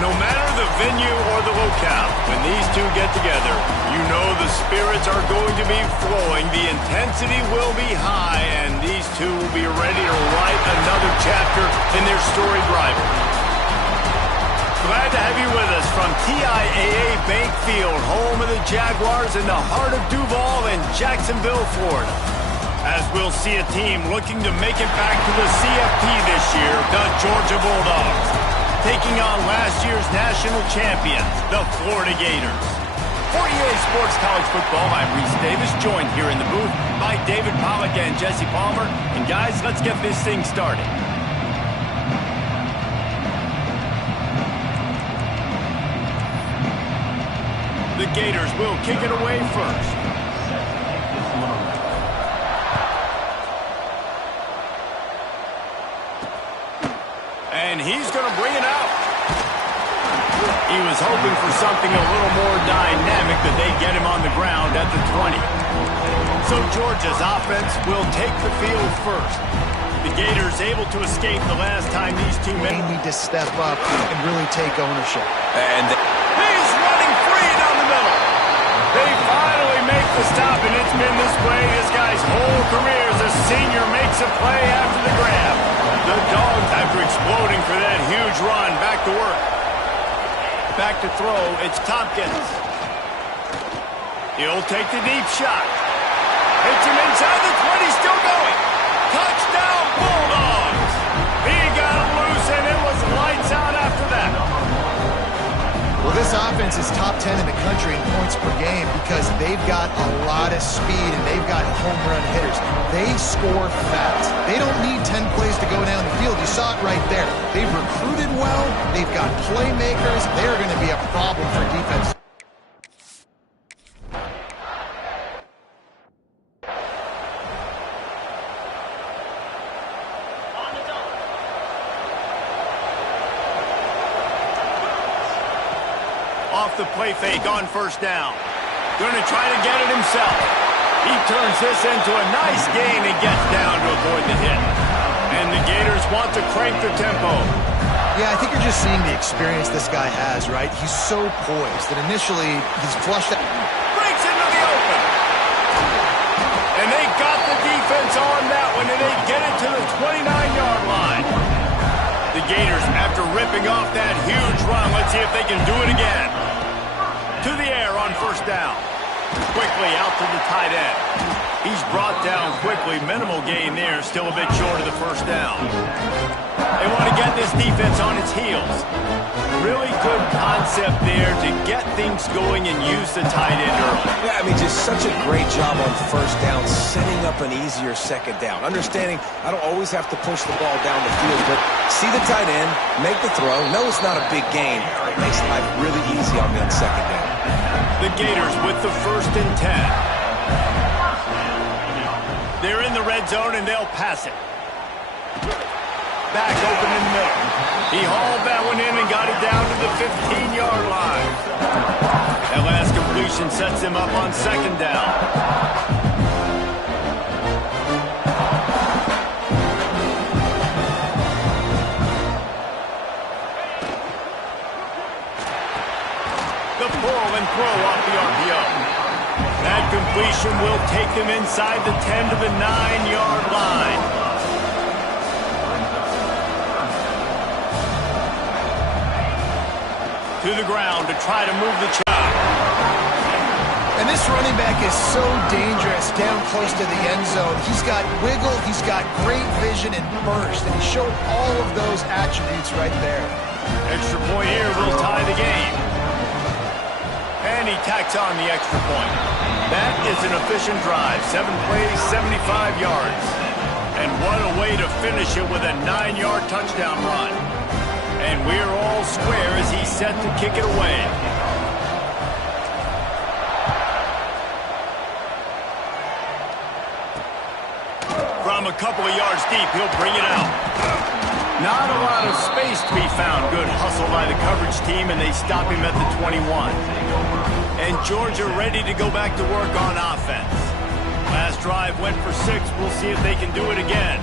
No matter the venue or the locale, when these two get together, you know the spirits are going to be flowing, the intensity will be high, and these two will be ready to write another chapter in their storied rivalry. Glad to have you with us from TIAA Bank Field, home of the Jaguars in the heart of Duval in Jacksonville, Florida. As we'll see a team looking to make it back to the CFP this year, the Georgia Bulldogs, taking on last year's national champions, the Florida Gators. For EA Sports College Football, I'm Reese Davis, joined here in the booth by David Pollack and Jesse Palmer. And guys, let's get this thing started. The Gators will kick it away first. And he's going to bring it out. He was hoping for something a little more dynamic, but they get him on the ground at the 20. So Georgia's offense will take the field first. The Gators able to escape the last time these two men need to step up and really take ownership. And he's running free down the middle. They finally make the stop, and it's been this way this guy's whole career as a senior makes a play after the grab. The Dogs, after exploding for that huge run, back to work. Back to throw, it's Tompkins. He'll take the deep shot. Hits him inside the 20, still going. Touchdown, Bulldogs! He got him loose, and it was lights out after that. Well, this offense is top 10 in the country in points per game because they've got a lot of speed and they've got home run hitters. They score fast. They don't need 10 plays to go down the field. You saw it right there. They've recruited well. They've got playmakers. They're going to be a problem for defense. Off the play fake on first down. Going to try to get it himself. He turns this into a nice gain and gets down to avoid the hit. And the Gators want to crank the tempo. Yeah, I think you're just seeing the experience this guy has, right? He's so poised that initially he's flushed out. Breaks into the open. And they got the defense on that one, and they get it to the 29-yard line. The Gators, after ripping off that huge run, let's see if they can do it again. To the air on first down. Quickly out to the tight end. He's brought down quickly. Minimal gain there. Still a bit short of the first down. They want to get this defense on its heels. Really good concept there to get things going and use the tight end early. Yeah, I mean, just such a great job on first down, setting up an easier second down. Understanding I don't always have to push the ball down the field, but see the tight end, make the throw. No, it's not a big gain. It makes life really easy on me on second down. The Gators with the 1st and 10. They're in the red zone, and they'll pass it. Back open in the middle. He hauled that one in and got it down to the 15-yard line. That last completion sets him up on second down. The pull and throw off the RPO. That completion will take them inside the 10 to the 9-yard line. To the ground to try to move the chop. And this running back is so dangerous down close to the end zone. He's got wiggle, he's got great vision and burst, and he showed all of those attributes right there. Extra point here will tie the game. And he tacks on the extra point. That is an efficient drive. 7 plays, 75 yards. And what a way to finish it with a 9-yard touchdown run. And we're all square as he's set to kick it away. From a couple of yards deep, he'll bring it out. Not a lot of space to be found. Good hustle by the coverage team, and they stop him at the 21. And Georgia ready to go back to work on offense. Last drive went for 6. We'll see if they can do it again.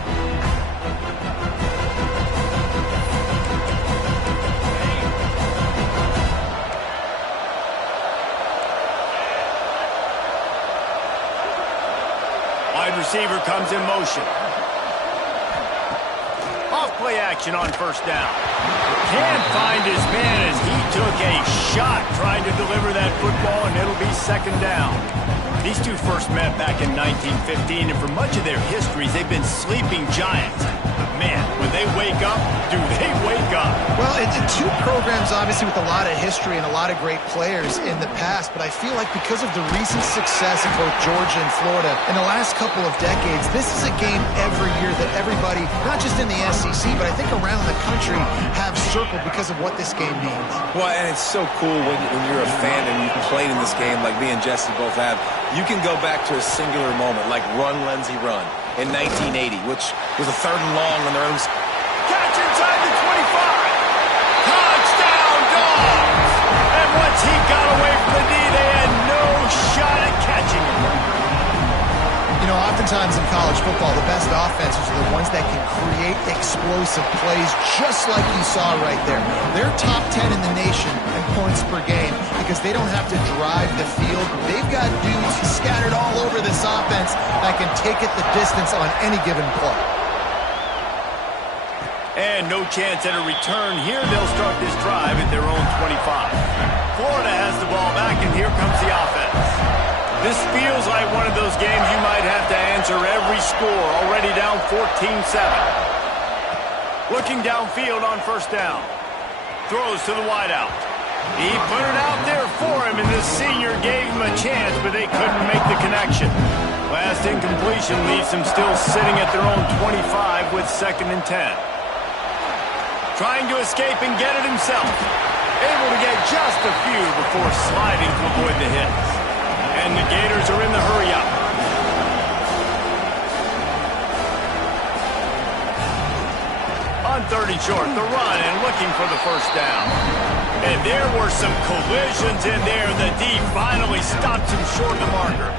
receiver comes in motion. Off play action on first down. Can't find his man as he took a shot trying to deliver that football, and it'll be second down. These two first met back in 1915, and for much of their histories, they've been sleeping giants. But man, when they wake up, do they wake up? Well, it's two programs, obviously, with a lot of history and a lot of great players in the past, but I feel like because of the recent success of both Georgia and Florida in the last couple of decades, this is a game every year that everybody, not just in the SEC, but I think around the country, have circled because of what this game means. Well, and it's so cool when you're a fan and you played in this game like me and Jesse both have. You can go back to a singular moment like Run, Lindsey, Run in 1980, which was a 3rd and long on their own. Catch inside the 25. Touchdown, Dogs! And once he got away from the knee, they had no shot at catching him. You know, oftentimes in college football, the best offenses are the ones that can create explosive plays just like you saw right there. They're top 10 in the nation in points per game because they don't have to drive the field. They've got dudes scattered all over this offense that can take it the distance on any given play. And no chance at a return here. They'll start this drive at their own 25. Florida has the ball back, and here comes the offense. This feels like one of those games you might have to answer every score. Already down 14-7. Looking downfield on first down. Throws to the wideout. He put it out there for him, and the senior gave him a chance, but they couldn't make the connection. Last incompletion leaves them still sitting at their own 25 with 2nd and 10. Trying to escape and get it himself. Able to get just a few before sliding to avoid the hits. And the Gators are in the hurry-up. On 3rd and short, the run and looking for the first down. And there were some collisions in there. The D finally stops him short of the marker.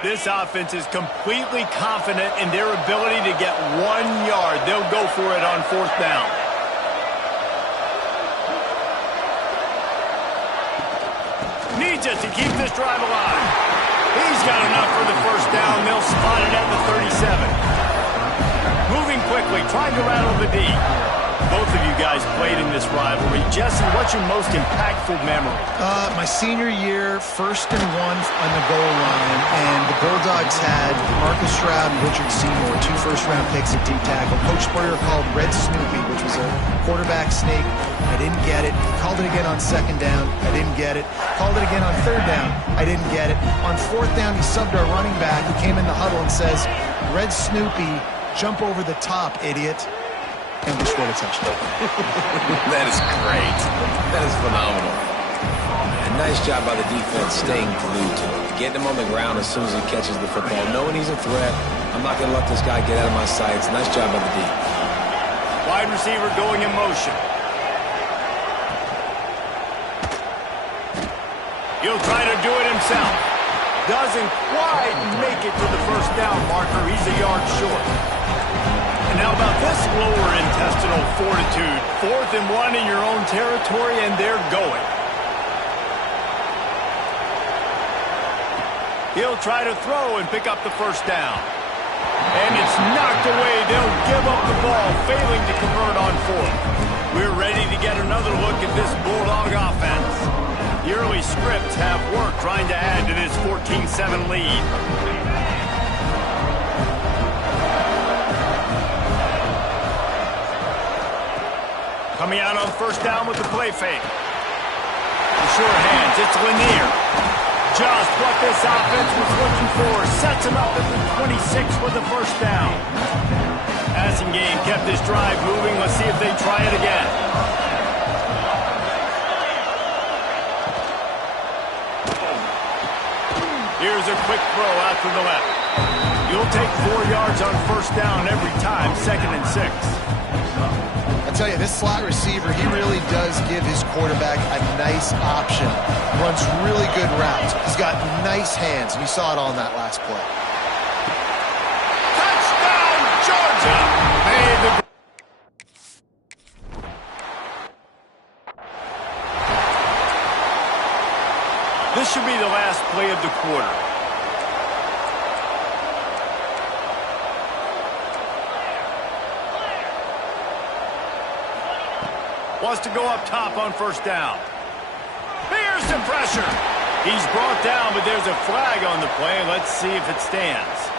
This offense is completely confident in their ability to get 1 yard. They'll go for it on 4th down. Needs it to keep this drive alive. He's got enough for the first down. They'll spot it at the 37. Moving quickly, trying to rattle the D. Both of you guys played in this rivalry. Jesse, what's your most impactful memory? My senior year, 1st and 1 on the goal line, and the Bulldogs had Marcus Stroud and Richard Seymour, 2 first-round picks at D-tackle. Coach Spurrier called Red Snoopy, which was a quarterback sneak. I didn't get it. Called it again on 2nd down. I didn't get it. Called it again on 3rd down. I didn't get it. On 4th down, he subbed our running back, who came in the huddle and says, Red Snoopy, jump over the top, idiot. And we scored a touchdown. That is great. That is phenomenal. And nice job by the defense staying glued to him. Getting him on the ground as soon as he catches the football. Knowing he's a threat. I'm not going to let this guy get out of my sights. Nice job by the D. Wide receiver going in motion. He'll try to do it himself. Doesn't quite make it to the first down marker. He's a yard short. And now about this lower intestinal fortitude. 4th and 1 in your own territory, and they're going. He'll try to throw and pick up the first down. And it's knocked away. They'll give up the ball, failing to convert on 4th. We're ready to get another look at this Bulldog offense. The early scripts have worked trying to add to this 14-7 lead. Coming out on first down with the play fake. The sure hands, it's Lanier. Just what this offense was looking for. Sets him up at the 26 for the first down. Passing game kept this drive moving. Let's see if they try it again. Here's a quick throw out to the left. You'll take 4 yards on first down every time, 2nd and 6. I tell you, this slot receiver, he really does give his quarterback a nice option. Runs really good routes. He's got nice hands, and you saw it all in that last play. Touchdown, Georgia! Made the... This should be the last play of the quarter. Wants to go up top on first down. Here's some pressure. He's brought down, but there's a flag on the play. Let's see if it stands.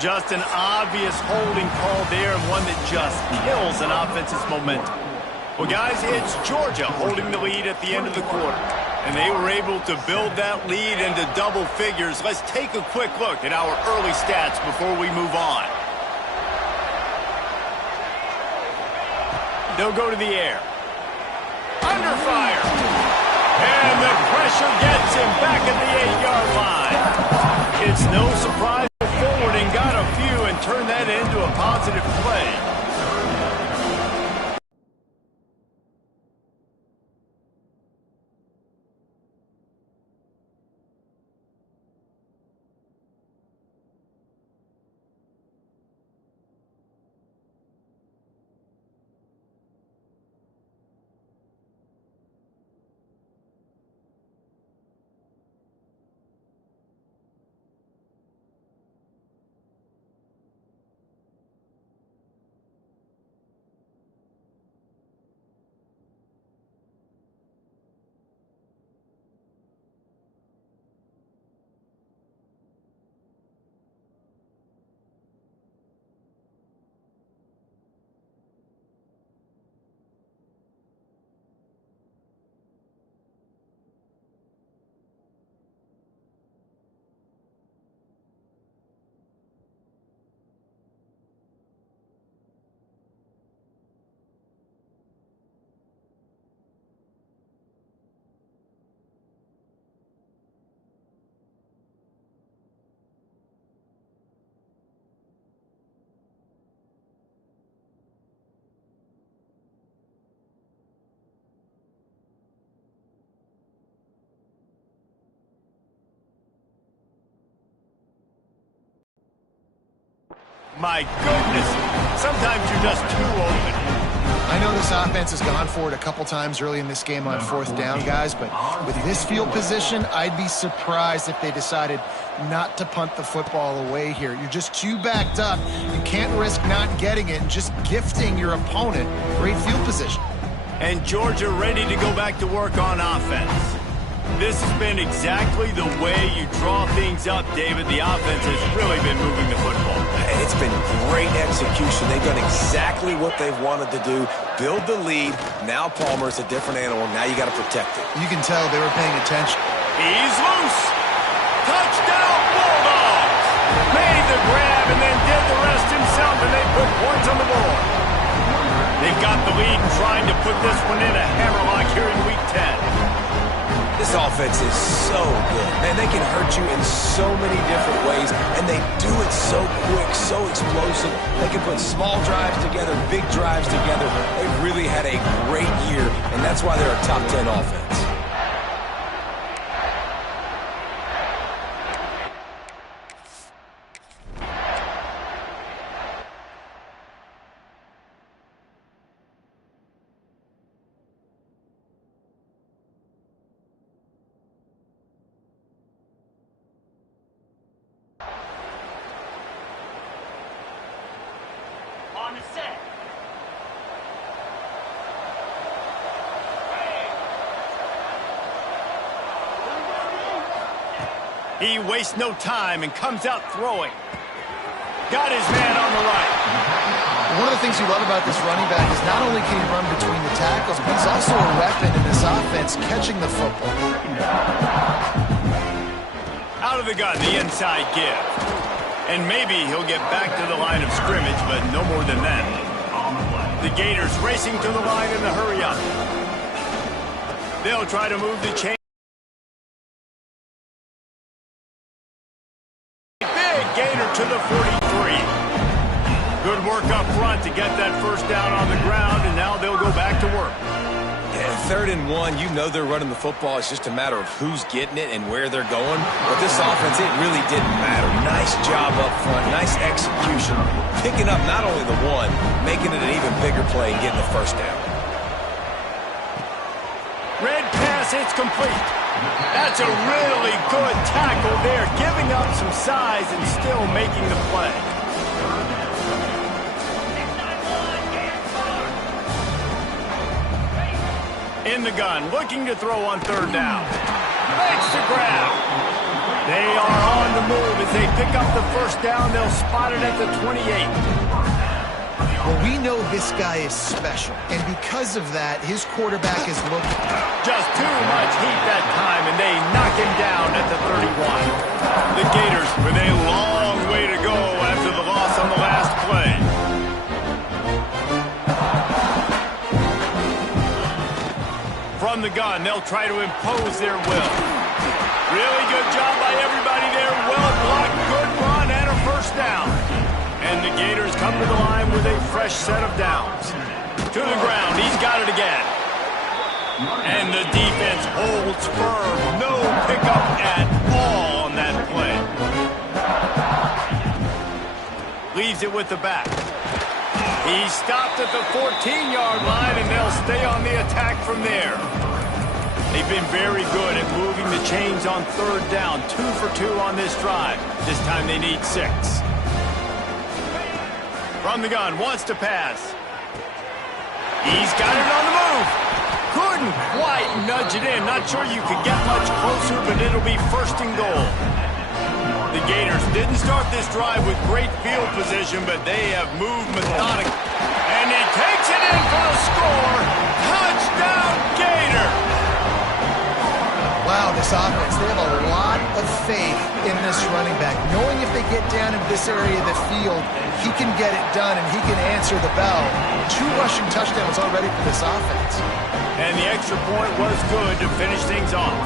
Just an obvious holding call there, and one that just kills an offense's momentum. Well, guys, it's Georgia holding the lead at the end of the quarter. And they were able to build that lead into double figures. Let's take a quick look at our early stats before we move on. They'll go to the air. Under fire. And the pressure gets him back at the 8-yard line. It's no surprise forward and got a few and turned that into a positive play. My goodness, sometimes you're just too open. I know this offense has gone for it a couple times early in this game on fourth down, guys, but with this field position, I'd be surprised if they decided not to punt the football away here. You're just too backed up. You can't risk not getting it and just gifting your opponent great field position. And Georgia ready to go back to work on offense. This has been exactly the way you draw things up, David. The offense has really been moving the football. And it's been great execution. They've done exactly what they've wanted to do. Build the lead. Now Palmer's a different animal. Now you got to protect it. You can tell they were paying attention. He's loose. Touchdown, Bulldogs. Made the grab and then did the rest himself, and they put points on the board. They've got the lead and trying to put this one in a hammerlock here in Week 10. This offense is so good. Man, they can hurt you in so many different ways, and they do it so quick, so explosive. They can put small drives together, big drives together. They've really had a great year, and that's why they're a top 10 offense. He wastes no time and comes out throwing. Got his man on the right. One of the things you love about this running back is not only can he run between the tackles, but he's also a weapon in this offense catching the football. Out of the gun, the inside give. And maybe he'll get back to the line of scrimmage, but no more than that. On the play. The Gators racing to the line in the hurry-up. They'll try to move the chain. Big Gator to the 43. Good work up front to get that first down on the ground, and now they'll go back to work. Yeah, 3rd and 1, you know they're running the football. It's just a matter of who's getting it and where they're going. But this offense, it really didn't matter. Nice job up front, nice execution. Picking up not only the one, making it an even bigger play and getting the first down. Red pass, it's complete. That's a really good tackle there, giving up some size and still making the play. In the gun, looking to throw on 3rd down. Makes the grab. They are on the move as they pick up the first down. They'll spot it at the 28. Well, we know this guy is special, and because of that, his quarterback is looking. Just too much heat that time, and they knock him down at the 31. The Gators with a long way to go after the loss on the last play. From the gun, they'll try to impose their will. Really good job by everybody there. Well blocked, good run, and a first down. And the Gators come to the line with a fresh set of downs. To the ground, he's got it again. And the defense holds firm. No pickup at all on that play. Leaves it with the back. He stopped at the 14-yard line, and they'll stay on the attack from there. They've been very good at moving the chains on 3rd down. 2 for 2 on this drive. This time they need 6. From the gun, wants to pass. He's got it on the move. Couldn't quite nudge it in. Not sure you could get much closer, but it'll be 1st and goal. The Gators didn't start this drive with great field position, but they have moved methodically. And he takes it in for the score. Touchdown, Gator! Wow, this offense, they have a lot of faith in this running back. Knowing if they get down into this area of the field, he can get it done and he can answer the bell. 2 rushing touchdowns already for this offense. And the extra point was good to finish things off.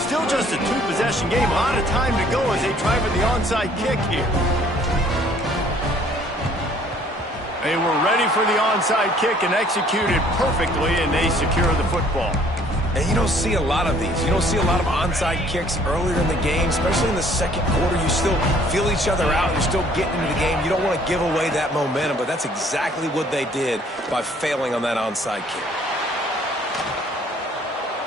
Still just a 2-possession game. A lot of time to go as they try for the onside kick here. They were ready for the onside kick and executed perfectly, and they secure the football. And you don't see a lot of these. You don't see a lot of onside kicks earlier in the game, especially in the 2nd quarter. You still feel each other out. You're still getting into the game. You don't want to give away that momentum, but that's exactly what they did by failing on that onside kick.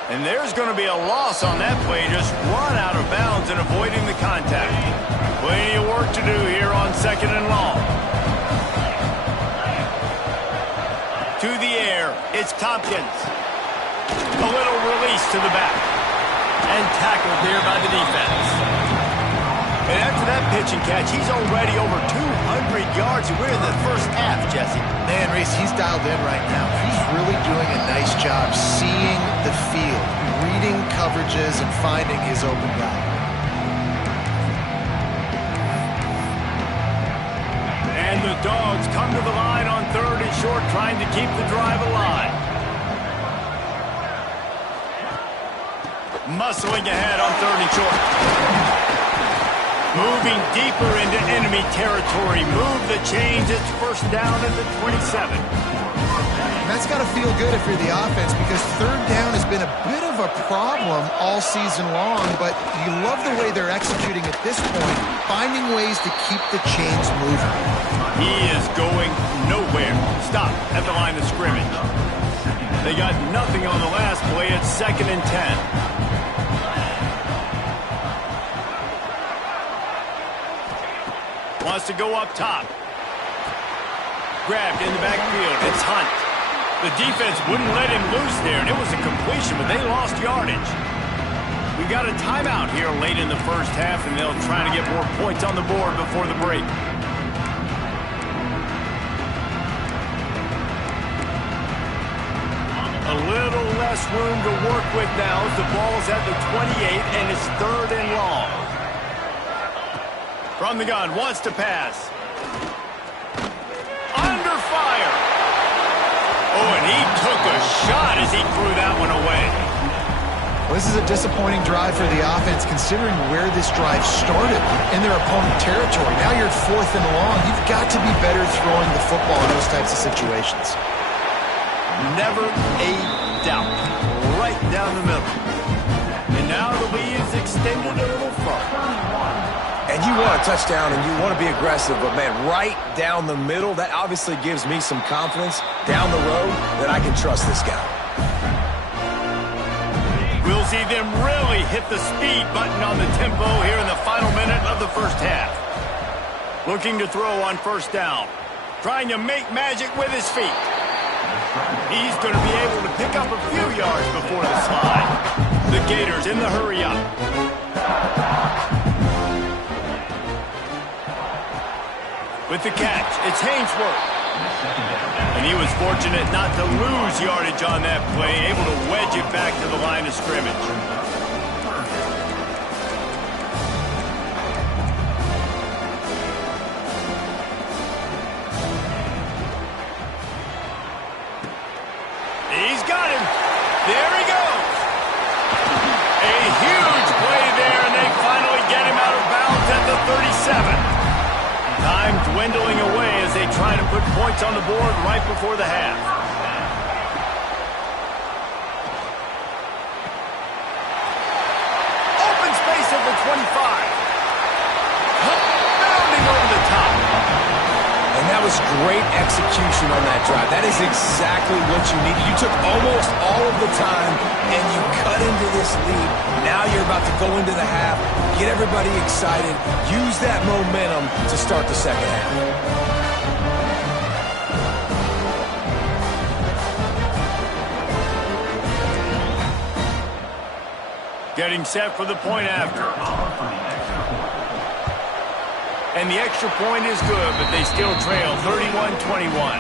And there's going to be a loss on that play, just run out of bounds and avoiding the contact. Plenty of work to do here on 2nd and long. To the air, it's Tompkins. A little release to the back. And tackled there by the defense. And after that pitch and catch, he's already over 200 yards. We're in the first half, Jesse. Man, Reese, he's dialed in right now. He's really doing a nice job seeing the field, reading coverages, and finding his open guy. And the Dogs come to the line on 3rd and short, trying to keep the drive alive. Muscling ahead on 3rd and short. Moving deeper into enemy territory. Move the chains. It's 1st down at the 27. And that's got to feel good if you're the offense, because 3rd down has been a bit of a problem all season long, but you love the way they're executing at this point, finding ways to keep the chains moving. He is going nowhere. Stop at the line of scrimmage. They got nothing on the last play. It's 2nd and 10. Wants to go up top. Grabbed in the backfield. It's Hunt. The defense wouldn't let him loose there, and it was a completion, but they lost yardage. We got a timeout here late in the first half, and they'll try to get more points on the board before the break. A little less room to work with now as the ball's at the 28, and it's 3rd and long. From the gun, wants to pass. Under fire. Oh, and he took a shot as he threw that one away. Well, this is a disappointing drive for the offense, considering where this drive started in their opponent territory. Now you're 4th and long. You've got to be better throwing the football in those types of situations. Never a doubt. Right down the middle. And now the lead is extended a little further. And you want a touchdown and you want to be aggressive, but, man, right down the middle, that obviously gives me some confidence down the road that I can trust this guy. We'll see them really hit the speed button on the tempo here in the final minute of the first half. Looking to throw on first down. Trying to make magic with his feet. He's going to be able to pick up a few yards before the slide. The Gators in the hurry up. With the catch, it's Hainsworth. And he was fortunate not to lose yardage on that play, able to wedge it back to the line of scrimmage. He's got him. There he goes. A huge play there, and they finally get him out of bounds at the 37. Time dwindling away as they try to put points on the board right before the half. Open space at the 25. Bounding over the top. And that was great execution on that drive. That is exactly what you needed. You took almost all of the time, and you cut into this lead. Now you're about to go into the half, get everybody excited, use that momentum to start the second half. Getting set for the point after. And the extra point is good, but they still trail 31-21.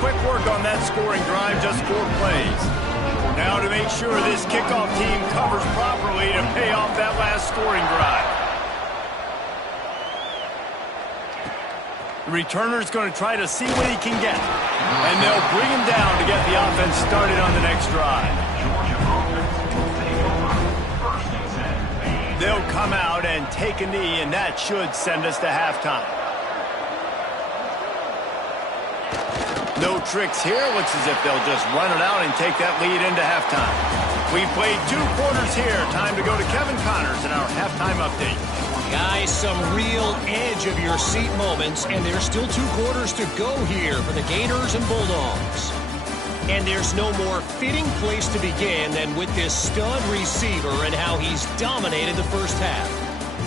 Quick work on that scoring drive, just 4 plays. Now to make sure this kickoff team covers properly to pay off that last scoring drive. The returner's going to try to see what he can get. And they'll bring him down to get the offense started on the next drive. They'll come out and take a knee, and that should send us to halftime. No tricks here. Looks as if they'll just run it out and take that lead into halftime. We've played 2 quarters here. Time to go to Kevin Connors in our halftime update. Guys, some real edge-of-your-seat moments, and there's still 2 quarters to go here for the Gators and Bulldogs. And there's no more fitting place to begin than with this stud receiver and how he's dominated the first half.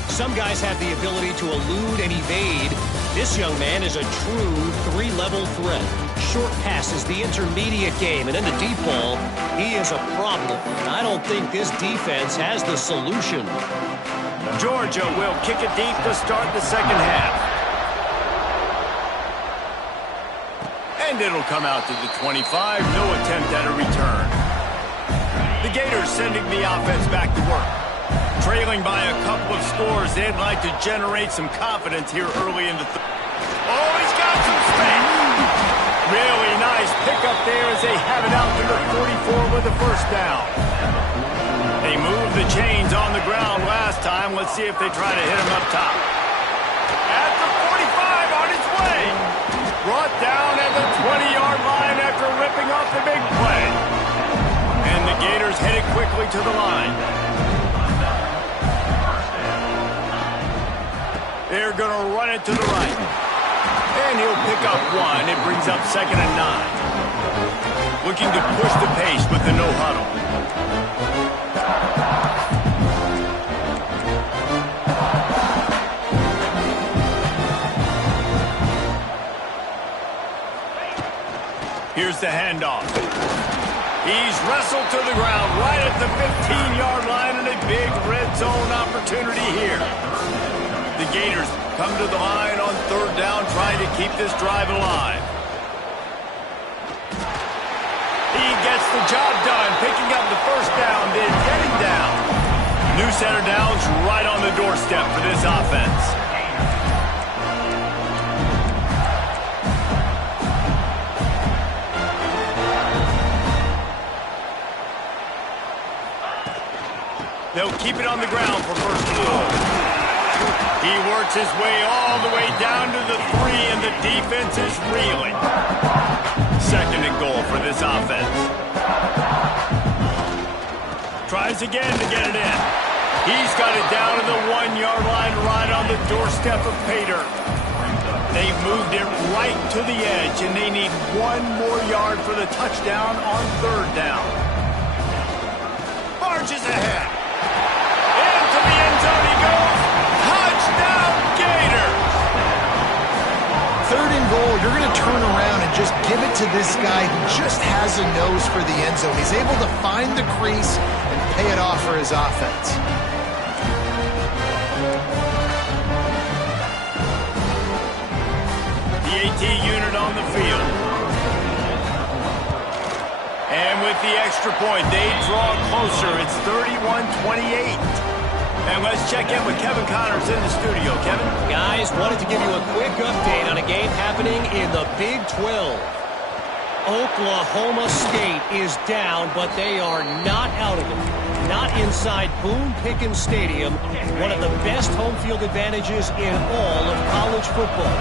Some guys have the ability to elude and evade. This young man is a true 3-level threat. Short passes, the intermediate game, and in the deep ball, he is a problem. And I don't think this defense has the solution. Georgia will kick it deep to start the second half. And it'll come out to the 25. No attempt at a return. The Gators sending the offense back to work. Trailing by a couple of scores, they'd like to generate some confidence here early in the Oh, he's got some space. Really nice pickup there as they have it out to the 44 with the first down. They moved the chains on the ground last time. Let's see if they try to hit him up top. At the 45 on his way. Brought down at the 20-yard line after ripping off the big play. And the Gators headed quickly to the line. They're going to run it to the right. And he'll pick up 1. It brings up 2nd and 9. Looking to push the pace with the no huddle. Here's the handoff. He's wrestled to the ground right at the 15-yard line, and a big red zone opportunity here. The Gators come to the line on 3rd down, trying to keep this drive alive. He gets the job done, picking up the first down, then getting down. New set of downs right on the doorstep for this offense. They'll keep it on the ground for first and goal. He works his way all the way down to the 3, and the defense is reeling. Second and goal for this offense. Tries again to get it in. He's got it down to the 1-yard line right on the doorstep of Pater. They've moved it right to the edge, and they need 1 more yard for the touchdown on third down. Marches ahead. Into the end zone he goes. Touchdown, Gators! Third and goal, you're going to turn around and just give it to this guy who just has a nose for the end zone. He's able to find the crease and pay it off for his offense. The AT unit on the field. And with the extra point, they draw closer. It's 31-28. And let's check in with Kevin Connors in the studio. Kevin? Guys, wanted to give you a quick update on a game happening in the Big 12. Oklahoma State is down, but they are not out of it. Not inside Boone Pickens Stadium, one of the best home field advantages in all of college football.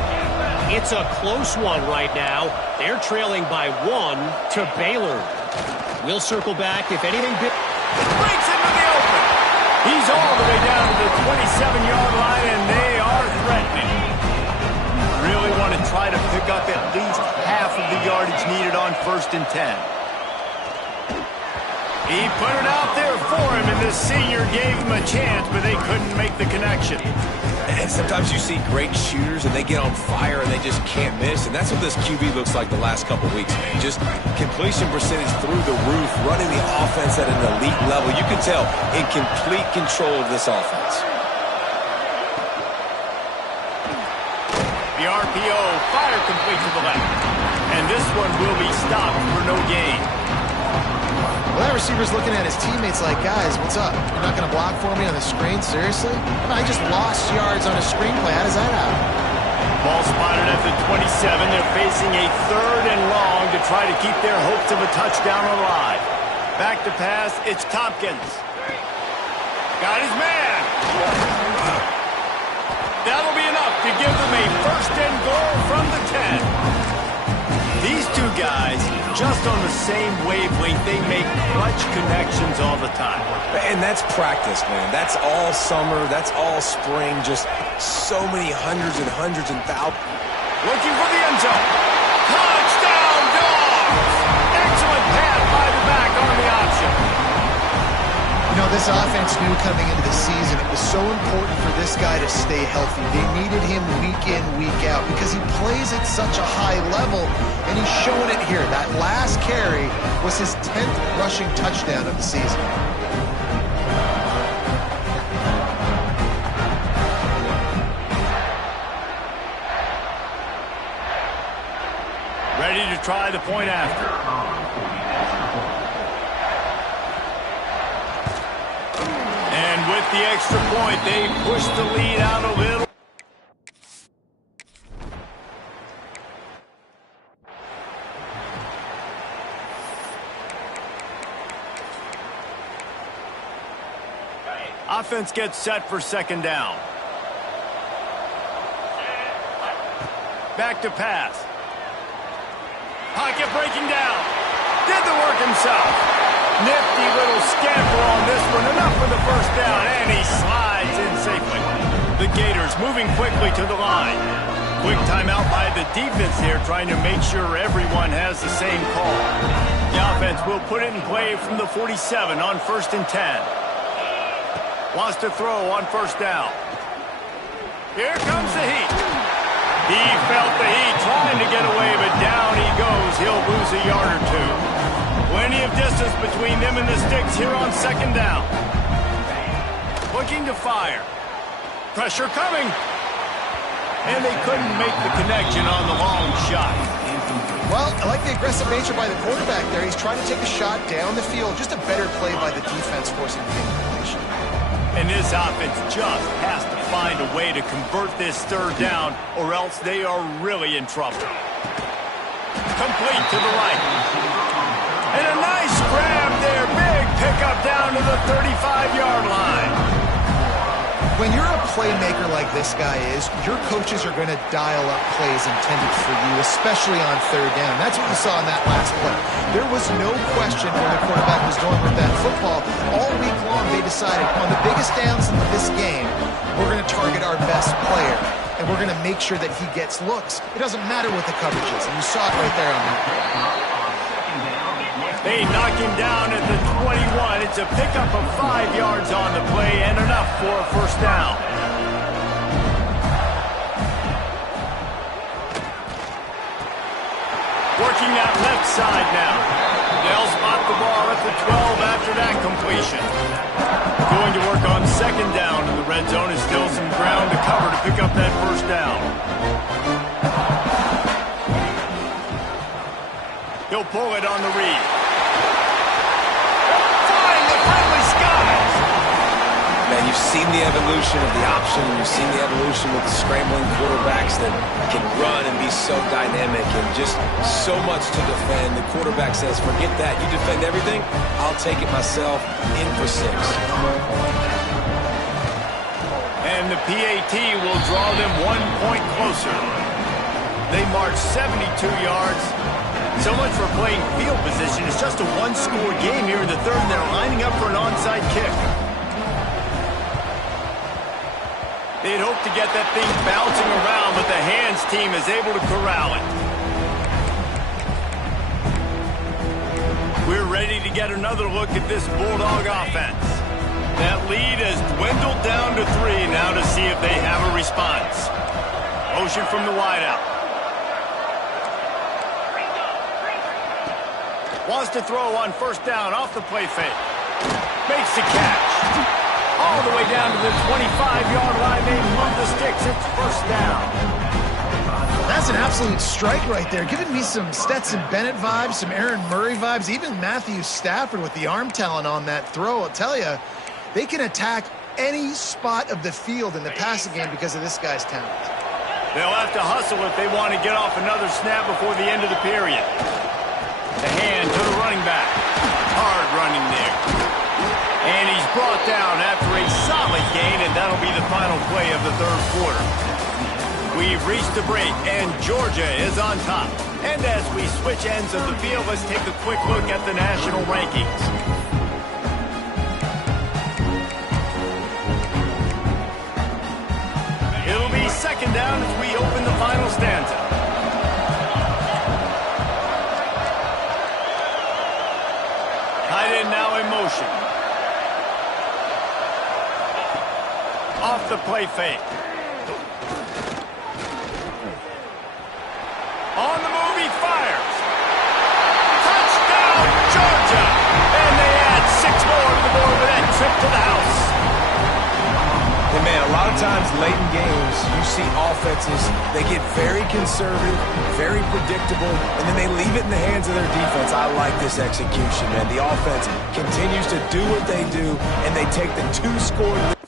It's a close one right now. They're trailing by 1 to Baylor. We'll circle back if anything big. Breaks into the open. He's all the way down to the 27-yard line, and they are threatening. Really want to try to pick up at least half of the yardage needed on first and 10. He put it out there for him, and the senior gave him a chance, but they couldn't make the connection. And sometimes you see great shooters, and they get on fire, and they just can't miss. And that's what this QB looks like the last couple weeks, man. Just completion percentage through the roof, running the offense at an elite level. You can tell in complete control of this offense. The RPO, fire complete to the left. And this one will be stopped for no gain. Well, that receiver's looking at his teammates like, guys, what's up? You're not going to block for me on the screen? Seriously? I just lost yards on a screenplay. How does that happen? Ball spotted at the 27. They're facing a third and long to try to keep their hopes of a touchdown alive. Back to pass, it's Tompkins. Got his man. That'll be enough to give them a first and goal from the 10. These two guys, just on the same wavelength, they make clutch connections all the time. And that's practice, man. That's all summer. That's all spring. Just so many hundreds and hundreds and thousands. Looking for the end zone. Touchdown, Dogs! Excellent pass by the back on the option. You know, this offense knew coming into the season it was so important for this guy to stay healthy. They needed him week in, week out because he plays at such a high level, and he's showing it here. That last carry was his 10th rushing touchdown of the season. Ready to try the point after. And with the extra point, they push the lead out a little. Offense gets set for second down. Back to pass. Pocket breaking down. Did the work himself. Nifty little scamper on this one. Enough for the first down, and he slides in safely. The Gators moving quickly to the line. Quick timeout by the defense here, trying to make sure everyone has the same call. The offense will put it in play from the 47 on first and 10. Wants to throw on first down. Here comes the heat. He felt the heat trying to get away, but down he goes. He'll lose a yard or two. Plenty of distance between them and the sticks here on second down. Looking to fire. Pressure coming. And they couldn't make the connection on the long shot. Well, I like the aggressive nature by the quarterback there. He's trying to take a shot down the field. Just a better play by the defense forcing the incompletion. And this offense just has to find a way to convert this third down, or else they are really in trouble. Complete to the right. And a nice grab there. Big pickup down to the 35-yard line. When you're a playmaker like this guy is, your coaches are going to dial up plays intended for you, especially on third down. That's what you saw in that last play. There was no question where the quarterback was going with that football. All week long, they decided on the biggest downs in this game, we're going to target our best player, and we're going to make sure that he gets looks. It doesn't matter what the coverage is, and you saw it right there on that. They knock him down at the 21. It's a pickup of 5 yards on the play and enough for a first down. Working that left side now. They'll spot the ball at the 12 after that completion. Going to work on second down in the red zone. Is still some ground to cover to pick up that first down. He'll pull it on the read. Man, you've seen the evolution of the option. You've seen the evolution with the scrambling quarterbacks that can run and be so dynamic and just so much to defend. The quarterback says, forget that. You defend everything, I'll take it myself. In for 6. And the PAT will draw them 1 point closer. They march 72 yards. So much for playing field position. It's just a one-score game here in the third, and they're lining up for an onside kick. They'd hope to get that thing bouncing around, but the hands team is able to corral it. We're ready to get another look at this Bulldog offense. That lead has dwindled down to 3 now to see if they have a response. Motion from the wideout. Wants to throw on first down off the play fake. Makes the catch. All the way down to the 25-yard line. They move the sticks. It's first down. That's an absolute strike right there. Giving me some Stetson Bennett vibes, some Aaron Murray vibes, even Matthew Stafford with the arm talent on that throw. I'll tell you, they can attack any spot of the field in the passing game because of this guy's talent. They'll have to hustle if they want to get off another snap before the end of the period. The hand to the running back. Hard running there. And he's brought down after a solid gain, and that'll be the final play of the third quarter. We've reached the break, and Georgia is on top. And as we switch ends of the field, let's take a quick look at the national rankings. It'll be second down as we open the final stanza. Tight end now in motion. Off the play fake. On the move, he fires. Touchdown, Georgia! And they add 6 more to the board with that trip to the house. And man, a lot of times late in games, you see offenses, they get very conservative, very predictable, and then they leave it in the hands of their defense. I like this execution, man. The offense continues to do what they do, and they take the 2-score lead.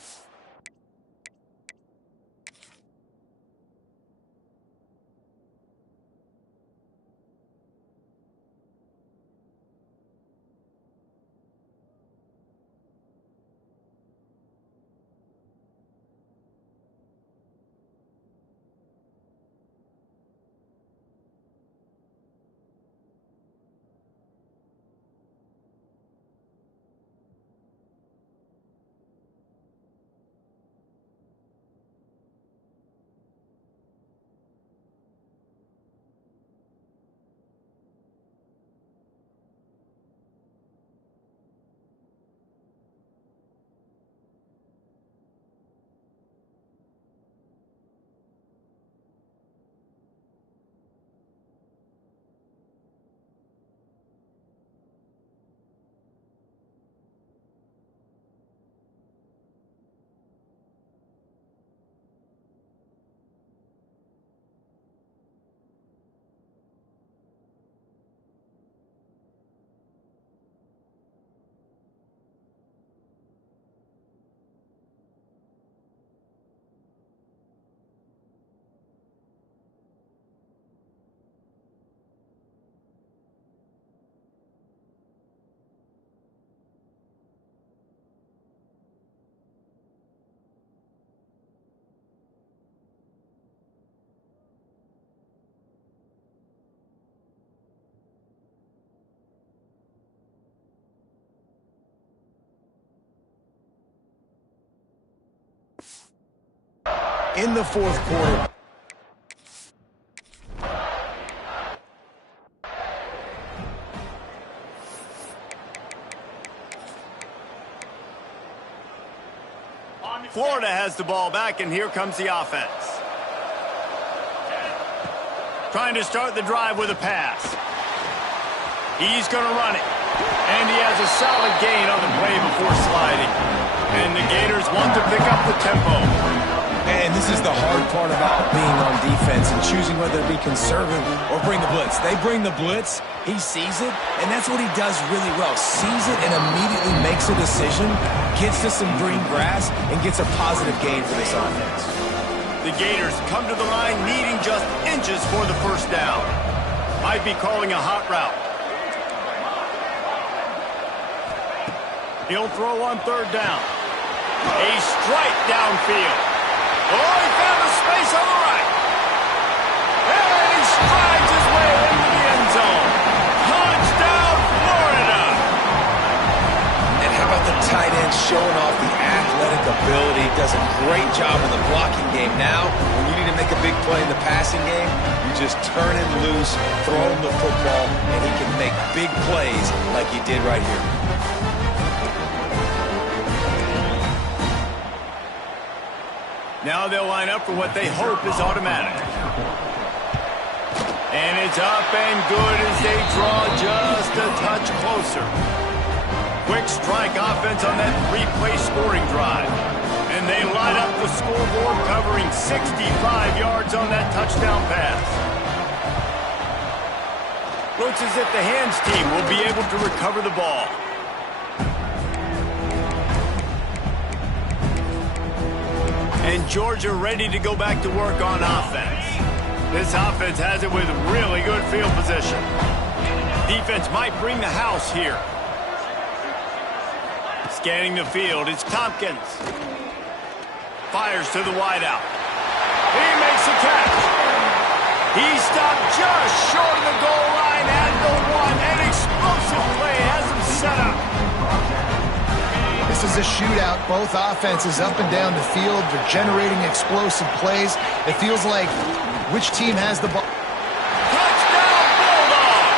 in the fourth quarter. Florida has the ball back, and here comes the offense. Trying to start the drive with a pass. He's going to run it. And he has a solid gain on the play before sliding. And the Gators want to pick up the tempo. And this is the hard part about being on defense and choosing whether to be conservative or bring the blitz. They bring the blitz, he sees it, and that's what he does really well. Sees it and immediately makes a decision, gets to some green grass, and gets a positive gain for this offense. The Gators come to the line needing just inches for the first down. Might be calling a hot route. He'll throw on third down. A strike downfield. Oh, he found a space on the right. And he strides his way into the end zone. Touchdown, Florida. And how about the tight end showing off the athletic ability? Does a great job in the blocking game. Now, when you need to make a big play in the passing game, you just turn him loose, throw him the football, and he can make big plays like he did right here. Now they'll line up for what they hope is automatic. And it's up and good as they draw just a touch closer. Quick strike offense on that three-play scoring drive. And they line up the scoreboard covering 65 yards on that touchdown pass. Looks as if the hands team will be able to recover the ball. And Georgia ready to go back to work on offense. This offense has it with really good field position. Defense might bring the house here. Scanning the field, it's Tompkins. Fires to the wideout. He makes a catch. He stopped just short of the goal line at the one. An explosive play has him set up. This is a shootout. Both offenses up and down the field. They're generating explosive plays. It feels like which team has the ball. Touchdown, Bulldogs!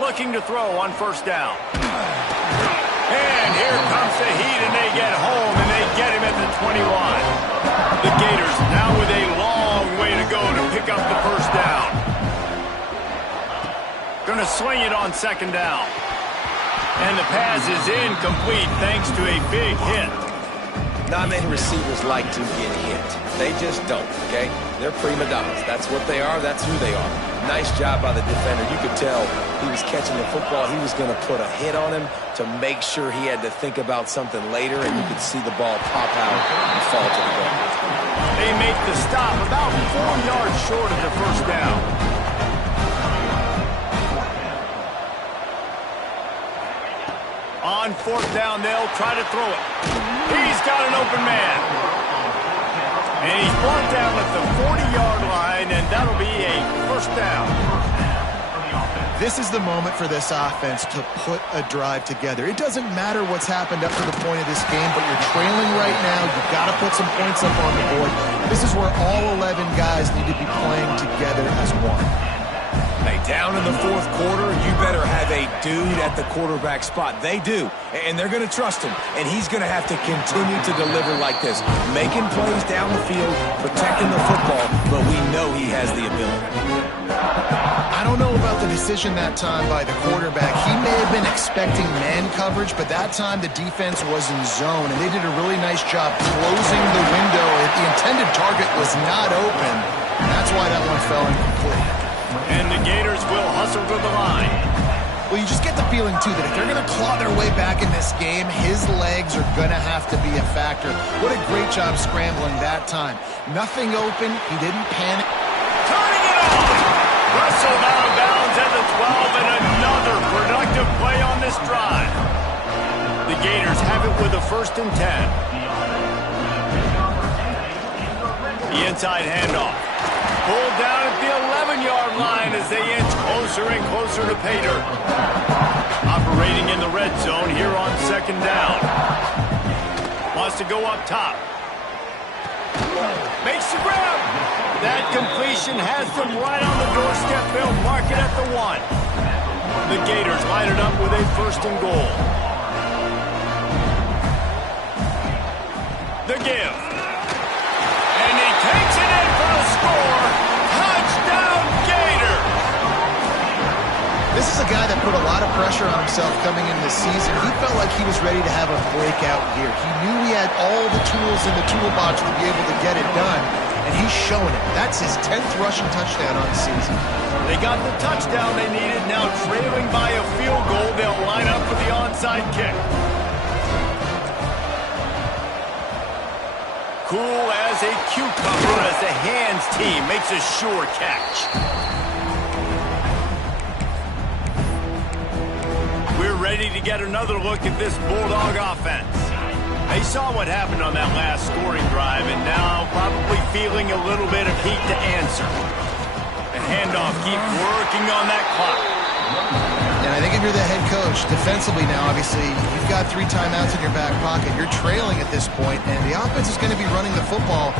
Looking to throw on first down. And here comes the heat, and they get home, and they get him at the 21. The Gators now with a long way to go to pick up the first down. Going to swing it on second down. And the pass is incomplete thanks to a big hit. Not many receivers like to get hit. They just don't, okay? They're prima donnas. That's what they are. That's who they are. Nice job by the defender. You could tell he was catching the football. He was going to put a hit on him to make sure he had to think about something later, and you could see the ball pop out and fall to the ground. They make the stop about 4 yards short of the first down. On fourth down, they'll try to throw it. He's got an open man. And he's brought down at the 40-yard line, and that'll be a first down. This is the moment for this offense to put a drive together. It doesn't matter what's happened up to the point of this game, but you're trailing right now. You've got to put some points up on the board. This is where all 11 guys need to be playing together as one. Hey, down in the fourth quarter, you better have a dude at the quarterback spot. They do, and they're going to trust him, and he's going to have to continue to deliver like this, making plays down the field, protecting the football, but we know he has the ability. I don't know about the decision that time by the quarterback. He may have been expecting man coverage, but that time the defense was in zone, and they did a really nice job closing the window. The intended target was not open, and that's why that one fell incomplete. And the Gators will hustle to the line. Well, you just get the feeling, too, that if they're going to claw their way back in this game, his legs are going to have to be a factor. What a great job scrambling that time. Nothing open. He didn't panic. Turning it on! Russell out of bounds at the 12, and another productive play on this drive. The Gators have it with a 1st and 10. The inside handoff. Pulled down at the 11-yard line as they inch closer and closer to pay dirt. Operating in the red zone here on second down. Wants to go up top. Makes the grab. That completion has them right on the doorstep. They'll mark it at the 1. The Gators line it up with a 1st and goal. The give. And he takes it in for a score. Touchdown, Gator! This is a guy that put a lot of pressure on himself coming into the season. He felt like he was ready to have a breakout year. He knew he had all the tools in the toolbox to be able to get it done, and he's showing it. That's his 10th rushing touchdown on the season. They got the touchdown they needed. Now trailing by a field goal, they'll line up for the onside kick. Cool as a cucumber as the hands team makes a sure catch. We're ready to get another look at this Bulldog offense. They saw what happened on that last scoring drive and now probably feeling a little bit of heat to answer. The handoff keeps working on that clock. And I think if you're the head coach, defensively now, obviously, you've got 3 timeouts in your back pocket. You're trailing at this point, and the offense is going to be running the football,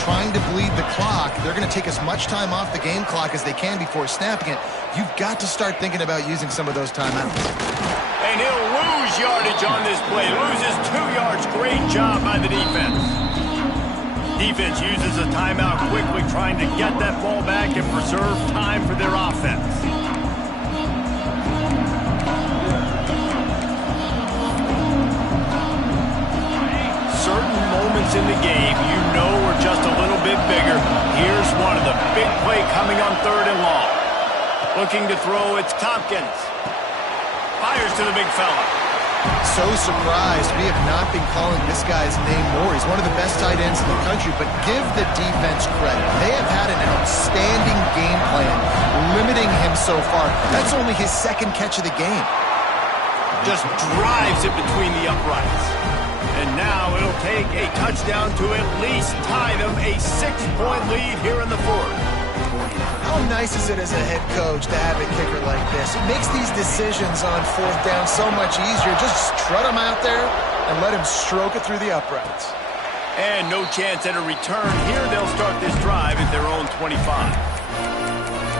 trying to bleed the clock. They're going to take as much time off the game clock as they can before snapping it. You've got to start thinking about using some of those timeouts. And he'll lose yardage on this play. Loses 2 yards. Great job by the defense. Defense uses a timeout quickly, trying to get that ball back and preserve time for their offense. Certain moments in the game you know are just a little bit bigger. Here's one of the big play coming on 3rd and long. Looking to throw, it's Tompkins. Fires to the big fella. So surprised we have not been calling this guy's name more. He's one of the best tight ends in the country, but give the defense credit. They have had an outstanding game plan, limiting him so far. That's only his 2nd catch of the game. Just drives it between the uprights. And now it'll take a touchdown to at least tie them a 6-point lead here in the 4th. How nice is it as a head coach to have a kicker like this? It makes these decisions on 4th down so much easier. Just strut him out there and let him stroke it through the uprights. And no chance at a return here. They'll start this drive at their own 25.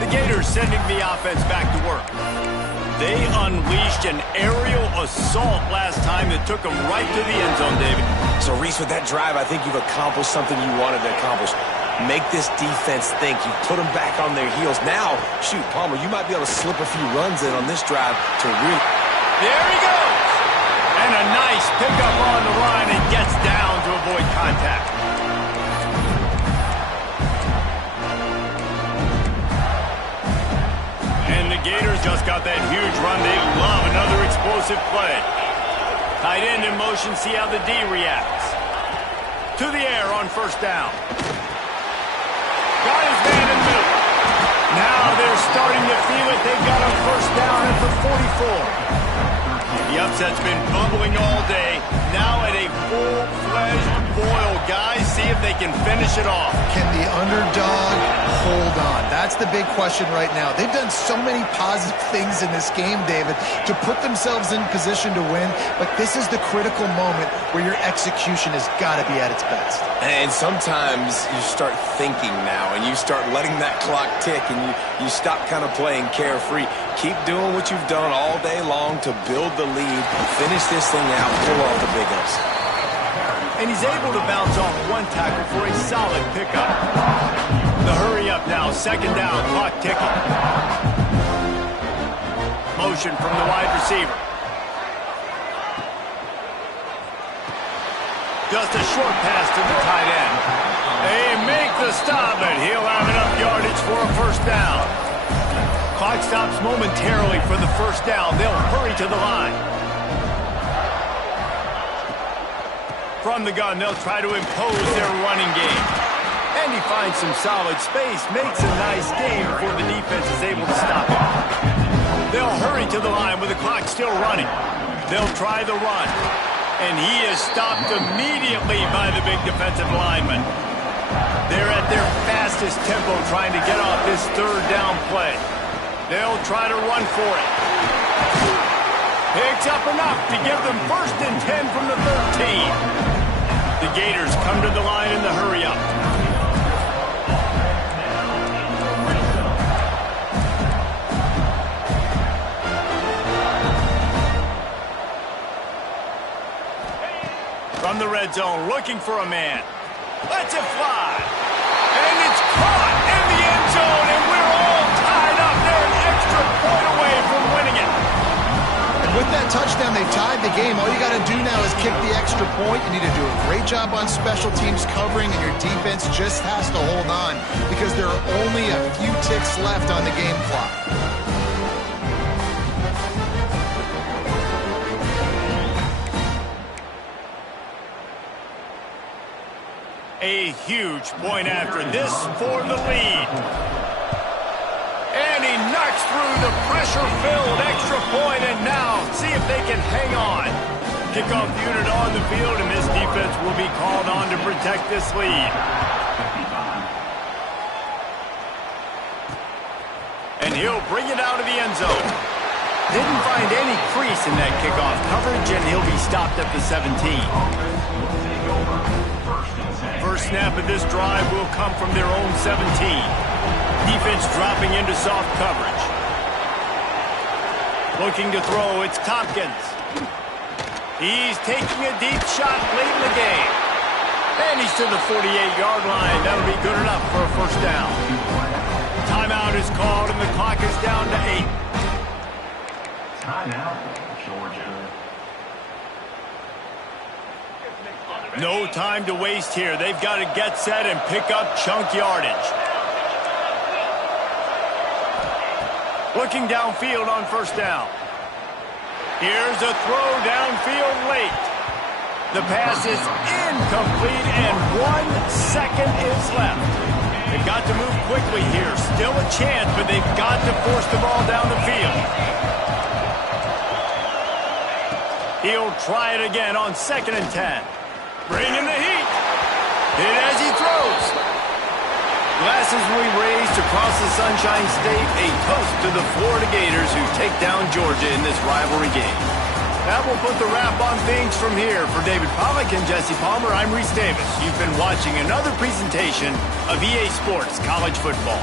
The Gators sending the offense back to work. They unleashed an aerial assault last time that took them right to the end zone, David. So, Reese, with that drive, I think you've accomplished something you wanted to accomplish. Make this defense think. You put them back on their heels. Now, shoot, Palmer, you might be able to slip a few runs in on this drive to really... There he goes! And a nice pickup on the line and gets down to avoid contact. And the Gators just got that huge run. They love another explosive play. Tight end in motion, see how the D reacts. To the air on 1st down. Got his man in the middle. Now they're starting to feel it. They've got a 1st down at the 44. The upset's been bubbling all day. Now at a full-fledged boil. Guys, see if they can finish it off. Can the underdog hold on? That's the big question right now. They've done so many positive things in this game, David, to put themselves in position to win, but this is the critical moment where your execution has got to be at its best. And sometimes you start thinking now, and you start letting that clock tick, and you stop kind of playing carefree. Keep doing what you've done all day long to build the lead, finish this thing out, pull off the big ups. And he's able to bounce off 1 tackle for a solid pickup. The hurry up now, 2nd down, clock ticking. Motion from the wide receiver. Just a short pass to the tight end. They make the stop, and he'll have enough yardage for a 1st down. Clock stops momentarily for the 1st down. They'll hurry to the line. From the gun, they'll try to impose their running game. And he finds some solid space, makes a nice game before the defense is able to stop him. They'll hurry to the line with the clock still running. They'll try the run. And he is stopped immediately by the big defensive lineman. They're at their fastest tempo trying to get off this third down play. They'll try to run for it. Picks up enough to give them 1st and 10 from the 13. The Gators come to the line in the hurry-up. From the red zone, looking for a man. Lets it fly. And it's caught in the end zone, and we're all tied up. They're an extra point away from winning it. And with that touchdown, they tied the game. All you got to do now is kick the extra point. You need to do a great job on special teams covering, and your defense just has to hold on because there are only a few ticks left on the game clock. A huge point after this for the lead. And he knocks through the pressure-filled extra point, and now see if they can hang on. Kickoff unit on the field, and this defense will be called on to protect this lead. And he'll bring it out of the end zone. Didn't find any crease in that kickoff coverage, and he'll be stopped at the 17. First snap of this drive will come from their own 17. Defense dropping into soft coverage. Looking to throw, it's Tompkins. He's taking a deep shot late in the game. And he's to the 48-yard line. That'll be good enough for a first down. Timeout is called, and the clock is down to 8. Timeout, Georgia. No time to waste here. They've got to get set and pick up chunk yardage. Looking downfield on first down. Here's a throw downfield late. The pass is incomplete, and 1 second is left. They've got to move quickly here. Still a chance, but they've got to force the ball down the field. He'll try it again on 2nd and 10. Bringing the heat. Hit as he throws. Glasses will be raised across the Sunshine State. A toast to the Florida Gators who take down Georgia in this rivalry game. That will put the wrap on things from here. For David Pollack and Jesse Palmer, I'm Reese Davis. You've been watching another presentation of EA Sports College Football.